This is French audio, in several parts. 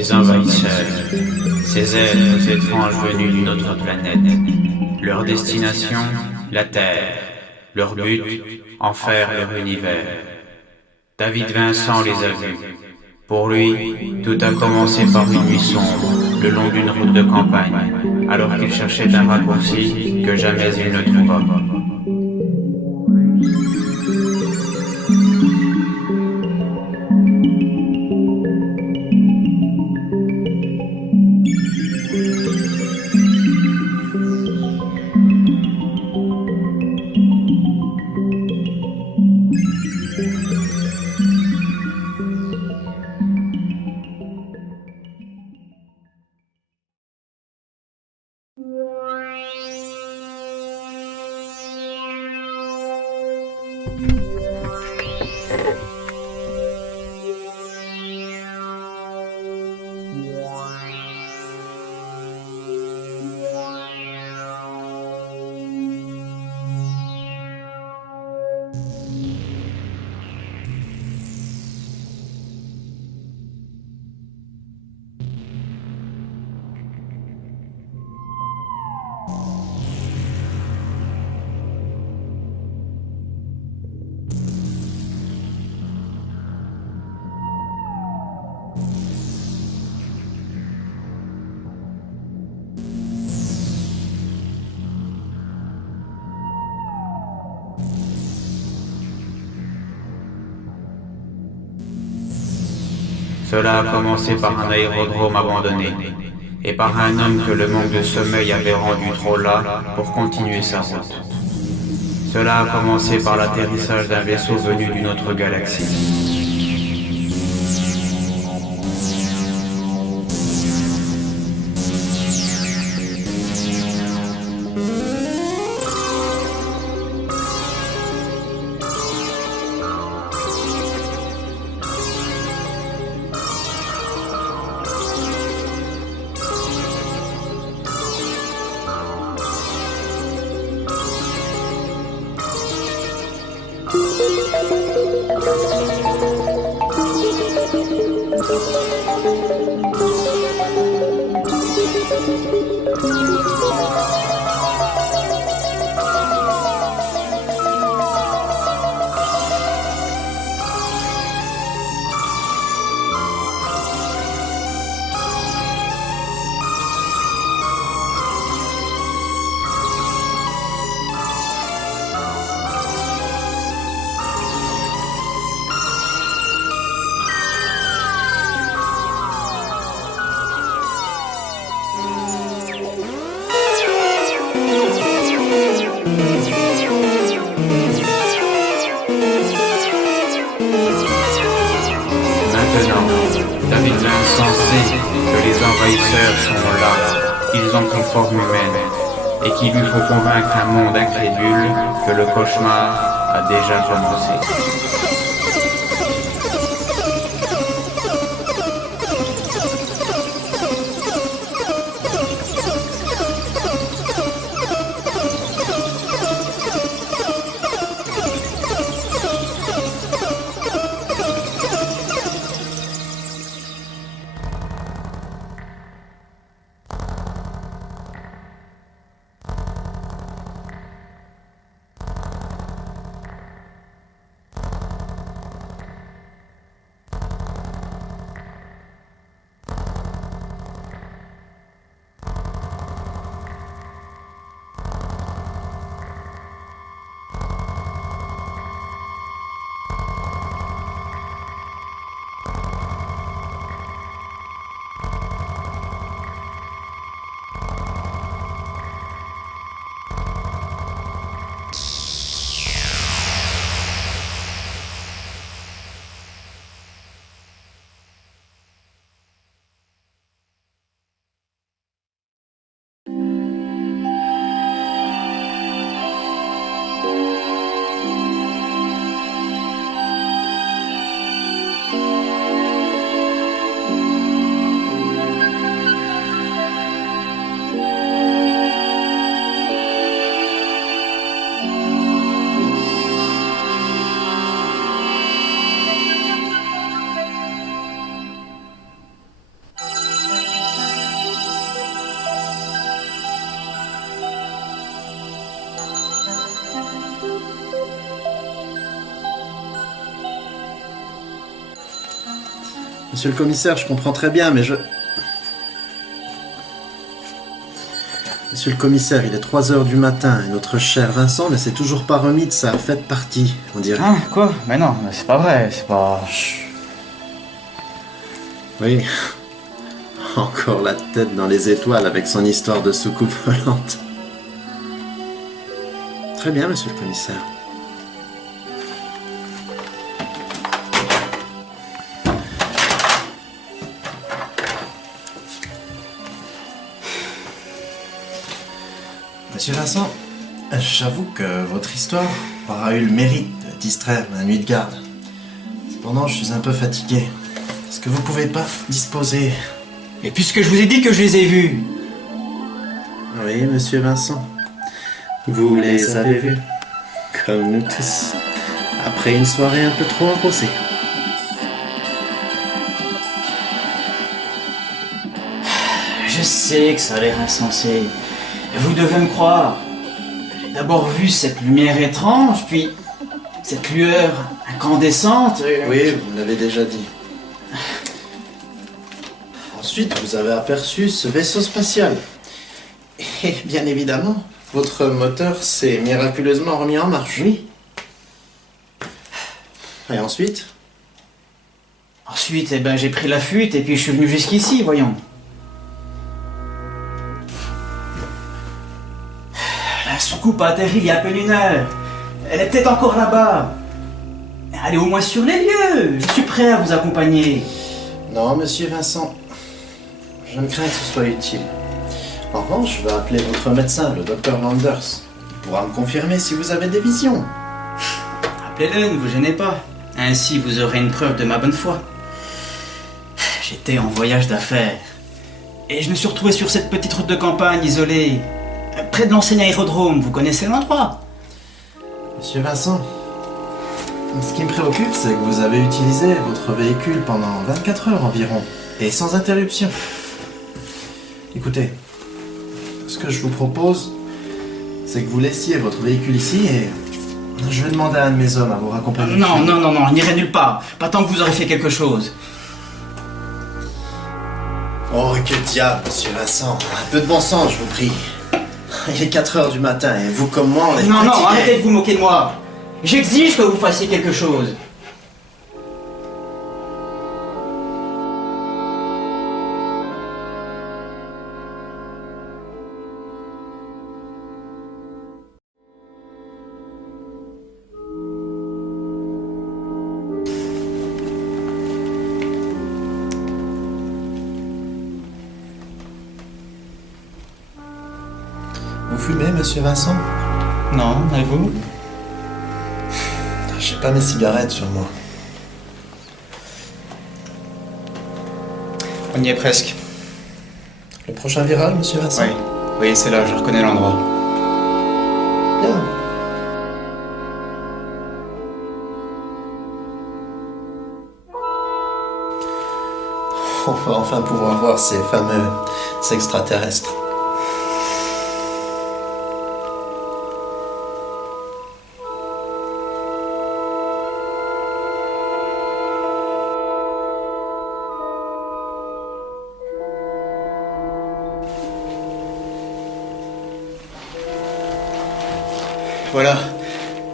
les envahisseurs, ces êtres étranges venus d'une autre planète. Leur destination, la Terre. Leur but, en faire leur univers. David Vincent les a vus. Pour lui, tout a commencé par une nuit sombre, le long d'une route de campagne, alors qu'il cherchait un raccourci que jamais il ne trouva. Cela a commencé par un aérodrome abandonné, et par un homme que le manque de sommeil avait rendu trop las pour continuer sa route. Cela a commencé par l'atterrissage d'un vaisseau venu d'une autre galaxie. Maintenant, David Vincent sait que les envahisseurs sont là, ils ont pris forme humaine, et qu'il lui faut convaincre un monde incrédule que le cauchemar a déjà commencé. Monsieur le commissaire, je comprends très bien, mais je... Monsieur le commissaire, il est 3 heures du matin et notre cher Vincent ne s'est toujours pas remis de sa fête partie, on dirait. Hein, quoi? Mais non, mais c'est pas vrai, c'est pas... Chut. Oui. Encore la tête dans les étoiles avec son histoire de soucoupe volante. Très bien, monsieur le commissaire. Monsieur Vincent, j'avoue que votre histoire aura eu le mérite de distraire ma nuit de garde. Cependant, je suis un peu fatigué. Est-ce que vous pouvez pas disposer... Et puisque je vous ai dit que je les ai vus... Oui, monsieur Vincent. Vous les avez vus. Comme nous tous. Après une soirée un peu trop arrosée. Je sais que ça a l'air insensé. Vous devez me croire. J'ai d'abord vu cette lumière étrange, puis cette lueur incandescente. Oui, vous l'avez déjà dit. Ensuite, vous avez aperçu ce vaisseau spatial. Et bien évidemment, votre moteur s'est miraculeusement remis en marche. Oui. Et ensuite? Ensuite, j'ai pris la fuite et puis je suis venu jusqu'ici, voyons. La soucoupe a atterri il y a à peine 1 heure. Elle est peut-être encore là-bas. Elle est au moins sur les lieux. Je suis prêt à vous accompagner. Non, monsieur Vincent. Je ne crains que ce soit utile. En revanche, je vais appeler votre médecin, le docteur Landers. Il pourra me confirmer si vous avez des visions. Appelez-le, ne vous gênez pas. Ainsi, vous aurez une preuve de ma bonne foi. J'étais en voyage d'affaires. Et je me suis retrouvé sur cette petite route de campagne isolée, près de l'ancien aérodrome. Vous connaissez l'endroit? Monsieur Vincent, ce qui me préoccupe, c'est que vous avez utilisé votre véhicule pendant 24 heures environ, et sans interruption. Écoutez, ce que je vous propose, c'est que vous laissiez votre véhicule ici et je vais demander à un de mes hommes à vous raccompagner. Non, je n'irai nulle part. Pas tant que vous aurez fait quelque chose. Oh, que diable, monsieur Vincent. Un peu de bon sens, je vous prie. Il est 4 heures du matin et vous comme moi, on est Non, fatigués. arrêtez de vous moquer de moi. J'exige que vous fassiez quelque chose. Vous fumez, monsieur Vincent? Non, et vous? J'ai pas mes cigarettes sur moi. On y est presque. Le prochain virage, monsieur Vincent? Oui, c'est là, je reconnais l'endroit. Bien. On va enfin pouvoir voir ces fameux extraterrestres. Voilà.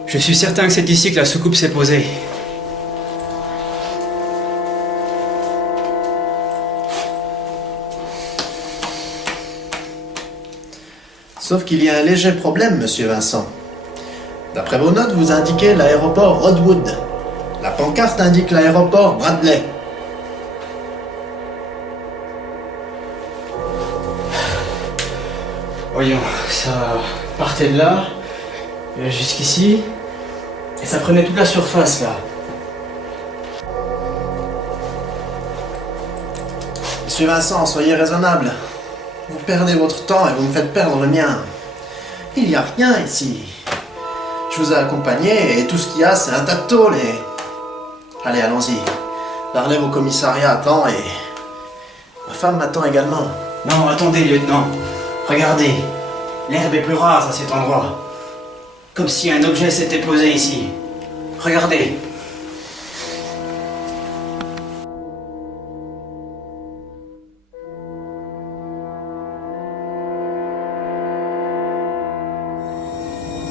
Je suis certain que c'est ici que la soucoupe s'est posée. Sauf qu'il y a un léger problème, monsieur Vincent. D'après vos notes, vous indiquez l'aéroport Rodwood. La pancarte indique l'aéroport Bradley. Voyons, ça partait de là, jusqu'ici, et ça prenait toute la surface là. Monsieur Vincent, soyez raisonnable. Vous perdez votre temps et vous me faites perdre le mien. Il n'y a rien ici. Je vous ai accompagné et tout ce qu'il y a, c'est un tas de tôle et... Allez, allons-y. Parlez au commissariat à temps et... Ma femme m'attend également. Non, attendez, lieutenant. Regardez. L'herbe est plus rase à cet endroit. Comme si un objet s'était posé ici. Regardez.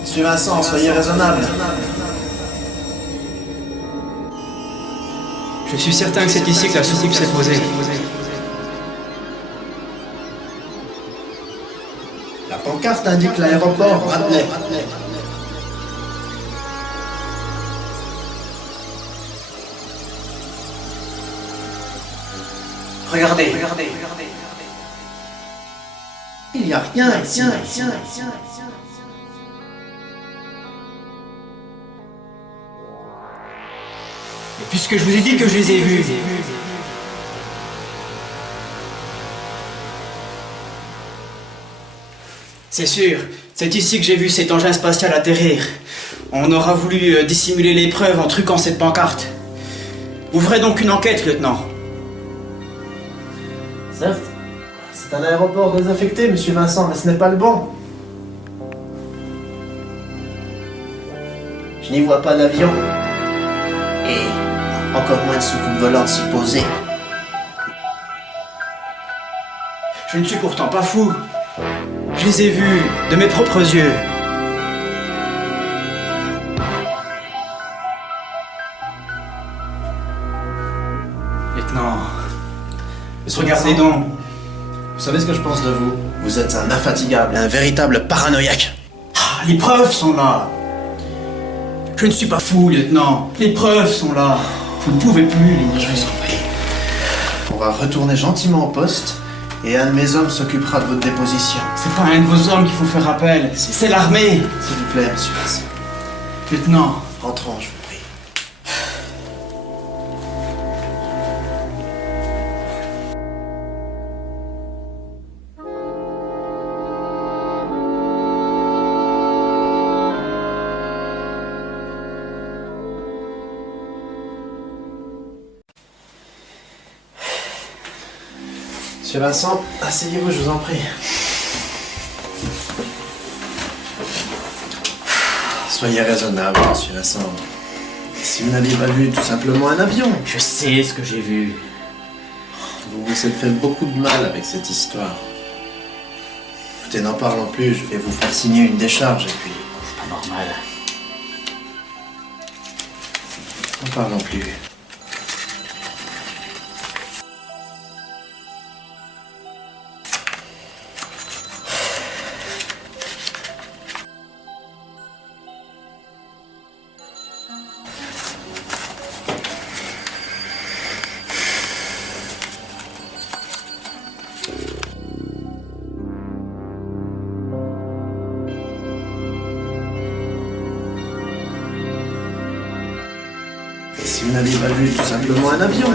Monsieur Vincent, soyez raisonnable. Je suis certain que c'est ici que la soucoupe s'est posée. La pancarte indique l'aéroport Radley. Regardez. Il n'y a rien ici. Et puisque je vous ai dit que je les ai vus. C'est sûr, c'est ici que j'ai vu cet engin spatial atterrir. On aura voulu dissimuler les preuves en truquant cette pancarte. Ouvrez donc une enquête, lieutenant. Certes, c'est un aéroport désaffecté, monsieur Vincent, mais ce n'est pas le bon. Je n'y vois pas d'avion. Et encore moins de soucoupe volante s'y poser. Je ne suis pourtant pas fou. Je les ai vus de mes propres yeux. Lieutenant, regardez donc. Vous savez ce que je pense de vous? Vous êtes un infatigable, un véritable paranoïaque. Ah, les preuves sont là. Je ne suis pas fou, lieutenant. Les preuves sont là. Vous ne pouvez plus les Je vous en prie. On va retourner gentiment au poste et un de mes hommes s'occupera de votre déposition. C'est pas un de vos hommes qu'il faut faire appel, c'est l'armée. S'il vous plaît, monsieur Vincent. Lieutenant, Rentrons, je vous prie. Monsieur Vincent, asseyez-vous, je vous en prie. Soyez raisonnable, monsieur Vincent. Si vous n'aviez pas vu tout simplement un avion, je sais ce que j'ai vu. vous vous êtes fait beaucoup de mal avec cette histoire. Écoutez, n'en parlons plus, je vais vous faire signer une décharge et puis... C'est pas normal. N'en parlons plus. Si vous n'aviez pas vu tout simplement un avion.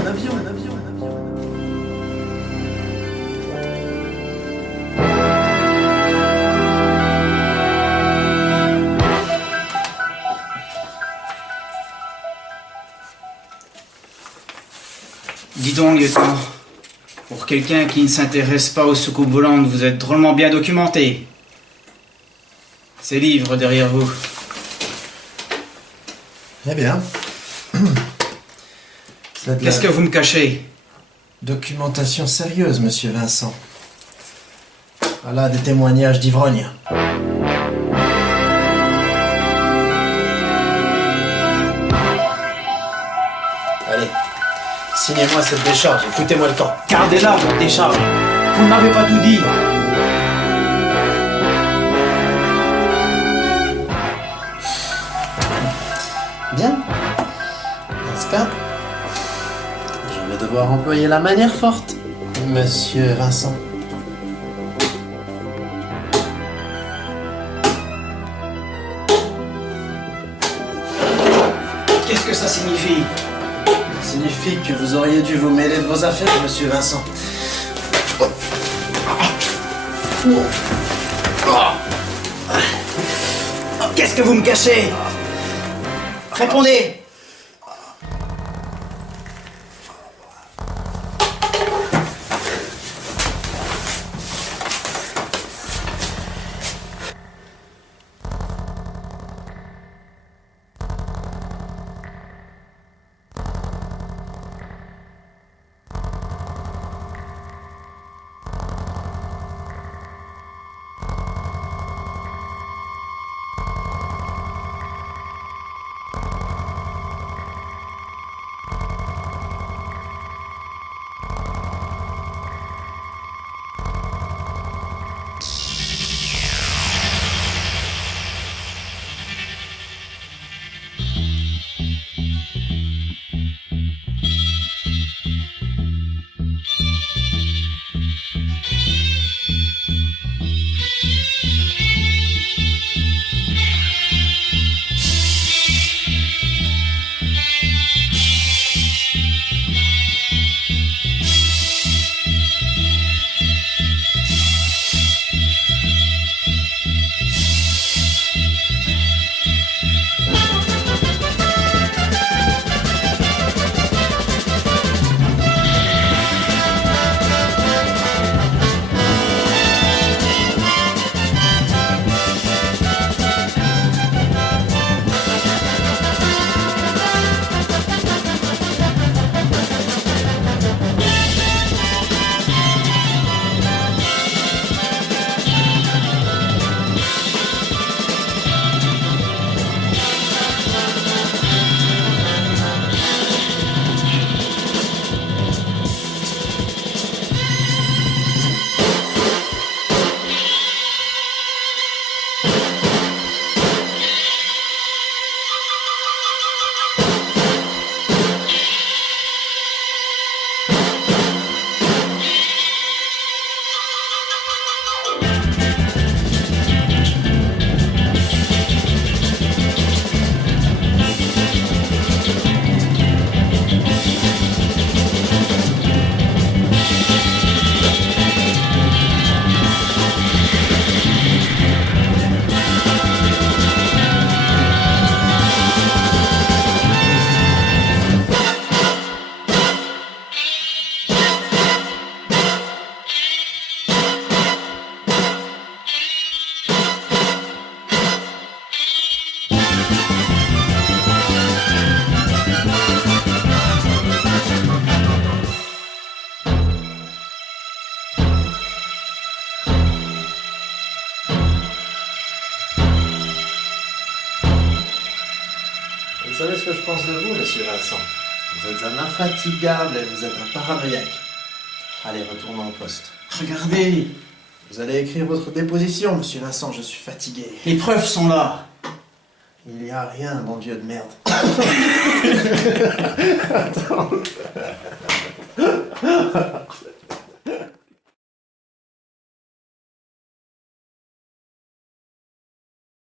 Dis donc, lieutenant, pour quelqu'un qui ne s'intéresse pas aux soucoupes volantes, vous êtes drôlement bien documenté. Ces livres derrière vous. Eh bien. Qu'est-ce que vous me cachez? Documentation sérieuse, monsieur Vincent. Voilà des témoignages d'ivrognes. Allez, signez-moi cette décharge et foutez-moi le temps. Gardez-la, votre décharge. Vous ne m'avez pas tout dit. Bien. N'est-ce pas? Je vais devoir employer la manière forte, monsieur Vincent. Qu'est-ce que ça signifie? Ça signifie que vous auriez dû vous mêler de vos affaires, monsieur Vincent. Qu'est-ce que vous me cachez? Répondez! savez ce que je pense de vous, monsieur Vincent? Vous êtes un infatigable et vous êtes un paranoïaque. Allez, retournons au poste. Regardez, Vous allez écrire votre déposition, monsieur Vincent, je suis fatigué. les preuves sont là. Il n'y a rien, bon Dieu de merde. Attends.